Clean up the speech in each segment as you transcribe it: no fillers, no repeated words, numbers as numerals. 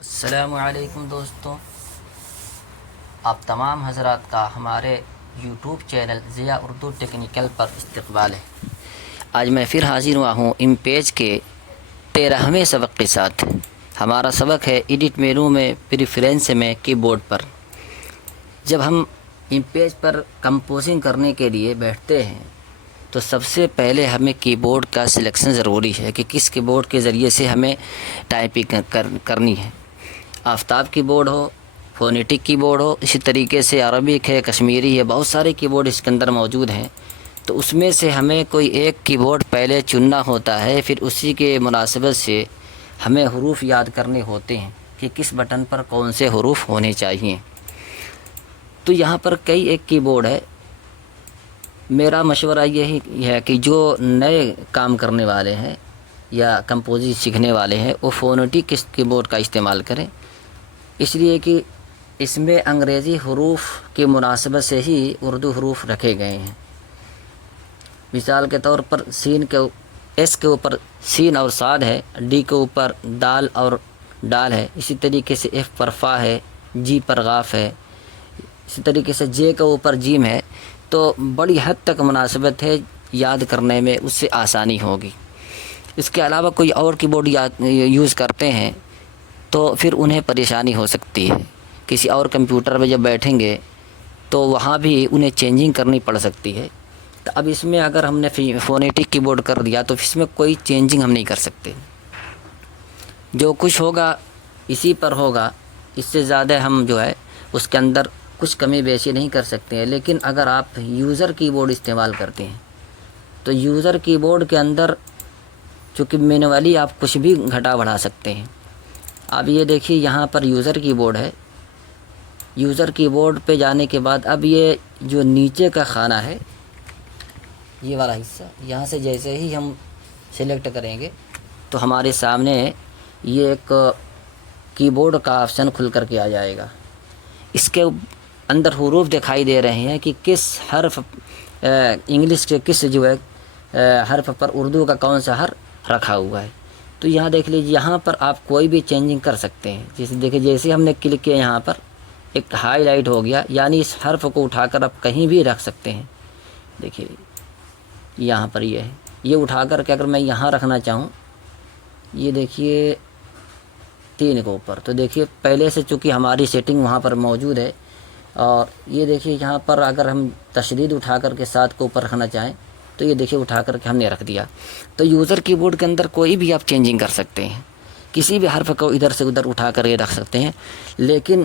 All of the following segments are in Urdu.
السلام علیکم دوستوں، آپ تمام حضرات کا ہمارے YouTube channel Zia Urdu technical پر استقبال ہے۔ آج میں پھر حاضر ہوا ہوں ان پیج کے 13ویں سبق کے ساتھ۔ ہمارا سبق ہے ایڈٹ مینو میں پریفرنس میں کی بورڈ پر۔ جب ہم ان پیج پر کمپوزنگ کرنے کے لیے بیٹھتے ہیں تو سب سے پہلے ہمیں کی بورڈ کا سلیکشن ضروری ہے کہ کس کی بورڈ کے ذریعے سے ہمیں ٹائپنگ کرنی ہے۔ آفتاب کی بورڈ ہو، فونیٹک کی بورڈ ہو، اسی طریقے سے عربک ہے، کشمیری ہے، بہت سارے کی بورڈ اس کے اندر موجود ہیں۔ تو اس میں سے ہمیں کوئی ایک کی بورڈ پہلے چننا ہوتا ہے، پھر اسی کے مناسبت سے ہمیں حروف یاد کرنے ہوتے ہیں کہ کس بٹن پر کون سے حروف ہونے چاہیے۔ تو یہاں پر کئی ایک کی بورڈ ہے۔ میرا مشورہ یہی ہے کہ جو نئے کام کرنے والے ہیں یا کمپوزنگ سیکھنے والے ہیں وہ فونیٹک کی بورڈ کا استعمال کریں، اس لیے کہ اس میں انگریزی حروف کی مناسبت سے ہی اردو حروف رکھے گئے ہیں۔ مثال کے طور پر ایس کے اوپر سین اور صاد ہے، ڈی کے اوپر دال اور ڈال ہے، اسی طریقے سے ایف پر فا ہے، جی پر غاف ہے، اسی طریقے سے جے کے اوپر جیم ہے۔ تو بڑی حد تک مناسبت ہے، یاد کرنے میں اس سے آسانی ہوگی۔ اس کے علاوہ کوئی اور کی بورڈ یوز کرتے ہیں تو پھر انہیں پریشانی ہو سکتی ہے۔ کسی اور کمپیوٹر پہ جب بیٹھیں گے تو وہاں بھی انہیں چینجنگ کرنی پڑ سکتی ہے۔ تو اب اس میں اگر ہم نے فونیٹک کی بورڈ کر دیا تو اس میں کوئی چینجنگ ہم نہیں کر سکتے، جو کچھ ہوگا اسی پر ہوگا، اس سے زیادہ ہم جو ہے اس کے اندر کچھ کمی بیشی نہیں کر سکتے ہیں۔ لیکن اگر آپ یوزر کی بورڈ استعمال کرتے ہیں تو یوزر کی بورڈ کے اندر چونکہ مینولی آپ کچھ بھی گھٹا بڑھا سکتے ہیں۔ اب یہ دیکھیے یہاں پر یوزر کی بورڈ ہے، یوزر کی بورڈ پہ جانے کے بعد اب یہ جو نیچے کا خانہ ہے، یہ والا حصہ، یہاں سے جیسے ہی ہم سلیکٹ کریں گے تو ہمارے سامنے یہ ایک کی بورڈ کا آپشن کھل کر کے آ جائے گا۔ اس کے اندر حروف دکھائی دے رہے ہیں کہ کس حرف انگلش کے کس جو ہے حرف پر اردو کا کون سا حرف رکھا ہوا ہے۔ تو یہاں دیکھ لیجیے، یہاں پر آپ کوئی بھی چینجنگ کر سکتے ہیں۔ جیسے دیکھیں، جیسے ہم نے کلک کیا یہاں پر ایک ہائی لائٹ ہو گیا، یعنی اس حرف کو اٹھا کر آپ کہیں بھی رکھ سکتے ہیں۔ دیکھیے یہاں پر یہ ہے، یہ اٹھا کر کے اگر میں یہاں رکھنا چاہوں، یہ دیکھیے 3 کے اوپر، تو دیکھیے پہلے سے چونکہ ہماری سیٹنگ وہاں پر موجود ہے۔ اور یہ دیکھیے یہاں پر اگر ہم تشدید اٹھا کر کے 7 کے اوپر رکھنا چاہیں تو یہ دیکھیے اٹھا کر کے ہم نے رکھ دیا۔ تو یوزر کی بورڈ کے اندر کوئی بھی آپ چینجنگ کر سکتے ہیں، کسی بھی حرف کو ادھر سے ادھر اٹھا کر یہ رکھ سکتے ہیں۔ لیکن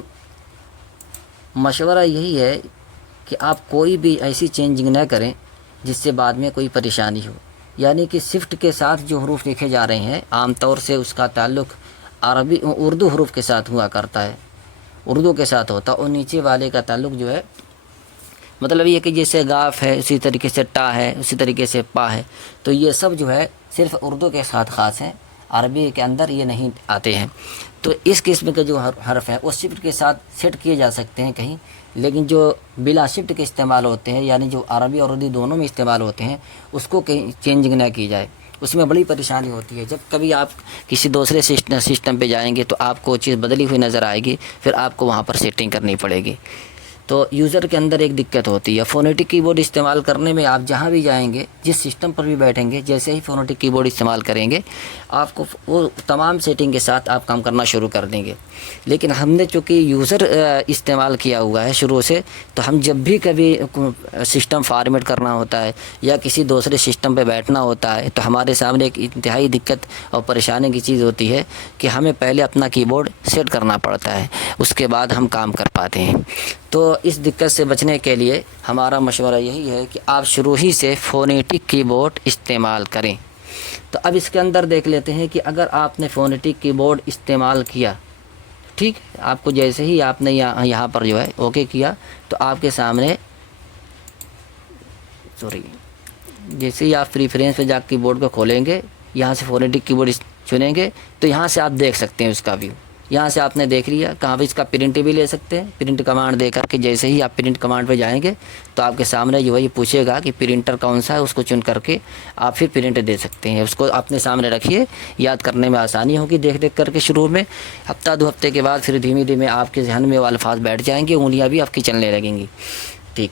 مشورہ یہی ہے کہ آپ کوئی بھی ایسی چینجنگ نہ کریں جس سے بعد میں کوئی پریشانی ہو۔ یعنی کہ شفٹ کے ساتھ جو حروف لکھے جا رہے ہیں عام طور سے اس کا تعلق اردو حروف کے ساتھ ہوا کرتا ہے، اردو کے ساتھ ہوتا، اور نیچے والے کا تعلق جو ہے مطلب یہ کہ جیسے گاف ہے، اسی طریقے سے ٹا ہے، اسی طریقے سے پا ہے، تو یہ سب جو ہے صرف اردو کے ساتھ خاص ہیں، عربی کے اندر یہ نہیں آتے ہیں۔ تو اس قسم کے جو حرف ہیں وہ شفٹ کے ساتھ سیٹ کیے جا سکتے ہیں کہیں، لیکن جو بلا شفٹ کے استعمال ہوتے ہیں، یعنی جو عربی اور اردو دونوں میں استعمال ہوتے ہیں، اس کو کہیں چینجنگ نہ کی جائے۔ اس میں بڑی پریشانی ہوتی ہے۔ جب کبھی آپ کسی دوسرے سسٹم پہ جائیں گے تو آپ کو چیز بدلی ہوئی نظر آئے گی، پھر آپ کو وہاں پر سیٹنگ کرنی پڑے گی۔ تو یوزر کے اندر ایک دقت ہوتی ہے۔ فونیٹک کی بورڈ استعمال کرنے میں آپ جہاں بھی جائیں گے، جس سسٹم پر بھی بیٹھیں گے، جیسے ہی فونیٹک کی بورڈ استعمال کریں گے آپ کو وہ تمام سیٹنگ کے ساتھ آپ کام کرنا شروع کر دیں گے۔ لیکن ہم نے چونکہ یوزر استعمال کیا ہوا ہے شروع سے، تو ہم جب بھی کبھی سسٹم فارمیٹ کرنا ہوتا ہے یا کسی دوسرے سسٹم پہ بیٹھنا ہوتا ہے تو ہمارے سامنے ایک انتہائی دقت اور پریشانی کی چیز ہوتی ہے کہ ہمیں پہلے اپنا کی بورڈ سیٹ کرنا پڑتا ہے، اس کے بعد ہم کام کر پاتے ہیں۔ تو اس دقت سے بچنے کے لیے ہمارا مشورہ یہی ہے کہ آپ شروع ہی سے فونیٹک کی بورڈ استعمال کریں۔ تو اب اس کے اندر دیکھ لیتے ہیں کہ اگر آپ نے فونیٹک کی بورڈ استعمال کیا، ٹھیک، آپ کو جیسے ہی آپ نے یہاں پر جو ہے اوکے کیا تو آپ کے سامنے جیسے ہی آپ پریفرنس پہ جا کے کی بورڈ کو کھولیں گے، یہاں سے فونیٹک کی بورڈ چنیں گے تو یہاں سے آپ دیکھ سکتے ہیں اس کا ویو۔ یہاں سے آپ نے دیکھ لیا، کہاں پہ اس کا پرنٹ بھی لے سکتے ہیں، پرنٹ کمانڈ دے کر کے جیسے ہی آپ پرنٹ کمانڈ پہ جائیں گے تو آپ کے سامنے جو ہے یہ پوچھے گا کہ پرنٹر کون سا ہے، اس کو چن کر کے آپ پھر پرنٹ دے سکتے ہیں۔ اس کو اپنے سامنے رکھیے، یاد کرنے میں آسانی ہوگی دیکھ دیکھ کر کے شروع میں، ہفتہ 2 ہفتے کے بعد پھر دھیمے دھیمے آپ کے ذہن میں وہ الفاظ بیٹھ جائیں گے، انگلیاں بھی آپ کی چلنے لگیں گی، ٹھیک۔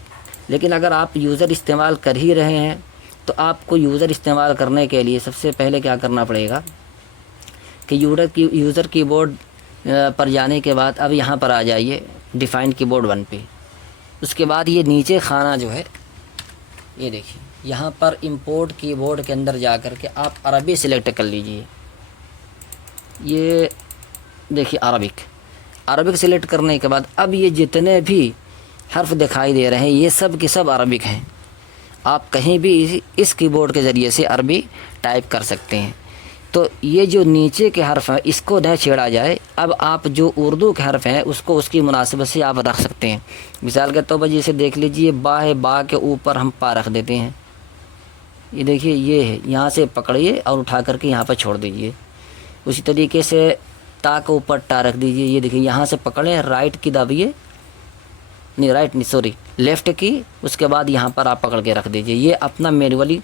لیکن اگر آپ یوزر استعمال کر ہی رہے ہیں تو آپ کو یوزر استعمال کرنے کے لیے سب سے پہلے کیا کرنا پڑے گا کہ یوزر کی بورڈ پر جانے کے بعد اب یہاں پر آ جائیے ڈیفائن کی بورڈ 1 پہ۔ اس کے بعد یہ نیچے خانہ جو ہے یہ دیکھیے، یہاں پر امپورٹ کی بورڈ کے اندر جا کر کے آپ عربی سلیکٹ کر لیجئے۔ یہ دیکھیے عربک سلیکٹ کرنے کے بعد اب یہ جتنے بھی حرف دکھائی دے رہے ہیں یہ سب کے سب عربک ہیں۔ آپ کہیں بھی اس کی بورڈ کے ذریعے سے عربی ٹائپ کر سکتے ہیں۔ تو یہ جو نیچے کے حرف ہیں اس کو نہ چھیڑا جائے، اب آپ جو اردو کے حرف ہیں اس کو اس کی مناسبت سے آپ رکھ سکتے ہیں۔ مثال کے طور پر جیسے دیکھ لیجئے با ہے، با کے اوپر ہم پا رکھ دیتے ہیں، یہ دیکھیے یہ ہے، یہاں سے پکڑیے اور اٹھا کر کے یہاں پر چھوڑ دیجئے۔ اسی طریقے سے تا کے اوپر ٹا رکھ دیجئے، یہ دیکھیے یہاں سے پکڑیں، رائٹ کی دبائیے، لیفٹ کی، اس کے بعد یہاں پر آپ پکڑ کے رکھ دیجئے۔ یہ اپنا مینولی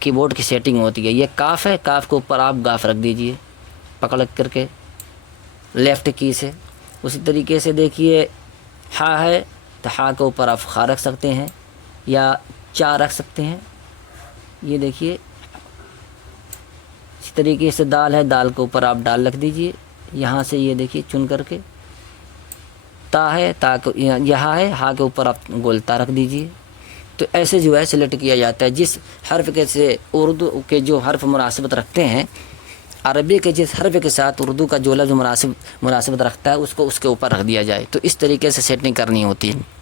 کی بورڈ کی سیٹنگ ہوتی ہے۔ یہ کاف ہے، کاف کے اوپر آپ گاف رکھ دیجئے پکڑ کر کے لیفٹ کی سے۔ اسی طریقے سے دیکھیے ہا ہے تو ہا کے اوپر آپ خا رکھ سکتے ہیں یا چا رکھ سکتے ہیں، یہ دیکھیے۔ اسی طریقے سے دال ہے، دال کے اوپر آپ ڈال رکھ دیجئے، یہاں سے یہ دیکھیے چن کر کے۔ تا ہے، تا یہاں ہے، ہا کے اوپر آپ گولتا رکھ دیجئے۔ تو ایسے جو ہے سلیکٹ کیا جاتا ہے۔ جس حرف کے سے اردو کے جو حرف مناسبت رکھتے ہیں، عربی کے جس حرف کے ساتھ اردو کا جو لفظ مناسبت رکھتا ہے اس کو اس کے اوپر رکھ دیا جائے۔ تو اس طریقے سے سیٹنگ کرنی ہوتی ہے۔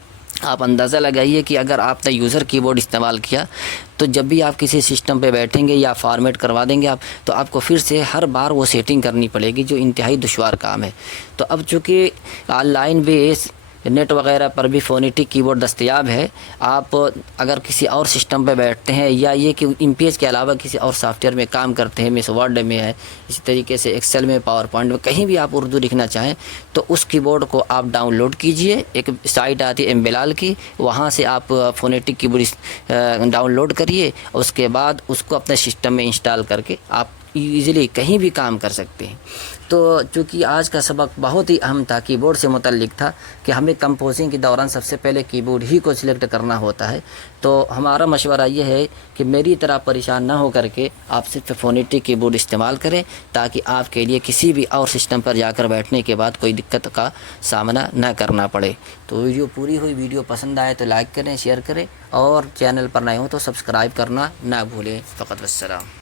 آپ اندازہ لگائیے کہ اگر آپ نے یوزر کی بورڈ استعمال کیا تو جب بھی آپ کسی سسٹم پہ بیٹھیں گے یا فارمیٹ کروا دیں گے آپ، تو آپ کو پھر سے ہر بار وہ سیٹنگ کرنی پڑے گی، جو انتہائی دشوار کام ہے۔ تو اب چونکہ آن لائن بیس نیٹ وغیرہ پر بھی فونیٹک کی بورڈ دستیاب ہے، آپ اگر کسی اور سسٹم پہ بیٹھتے ہیں یا یہ کہ MPS کے علاوہ کسی اور سافٹ ویئر میں کام کرتے ہیں، مثل ورڈ میں ہے، اسی طریقے سے ایکسل میں، پاور پوائنٹ میں، کہیں بھی آپ اردو لکھنا چاہیں تو اس کی بورڈ کو آپ ڈاؤن لوڈ کیجئے۔ ایک سائٹ آتی ہے بلال کی، وہاں سے آپ فونیٹک کی بورڈ ڈاؤن لوڈ کریے، اس کے بعد اس کو اپنے سسٹم میں انسٹال کر کے آپ ایزیلی کہیں بھی کام کر سکتے ہیں۔ تو چونکہ آج کا سبق بہت ہی اہم تھا، کی بورڈ سے متعلق تھا کہ ہمیں کمپوزنگ کے دوران سب سے پہلے کی بورڈ ہی کو سلیکٹ کرنا ہوتا ہے۔ تو ہمارا مشورہ یہ ہے کہ میری طرح پریشان نہ ہو کر کے آپ صرف فونیٹک کی بورڈ استعمال کریں، تاکہ آپ کے لیے کسی بھی اور سسٹم پر جا کر بیٹھنے کے بعد کوئی دقت کا سامنا نہ کرنا پڑے۔ تو ویڈیو پوری ہوئی، ویڈیو پسند آئے تو لائک کریں، شیئر کریں، اور چینل پر نئے ہوں تو سبسکرائب کرنا نہ بھولیں۔ فقط والسلام۔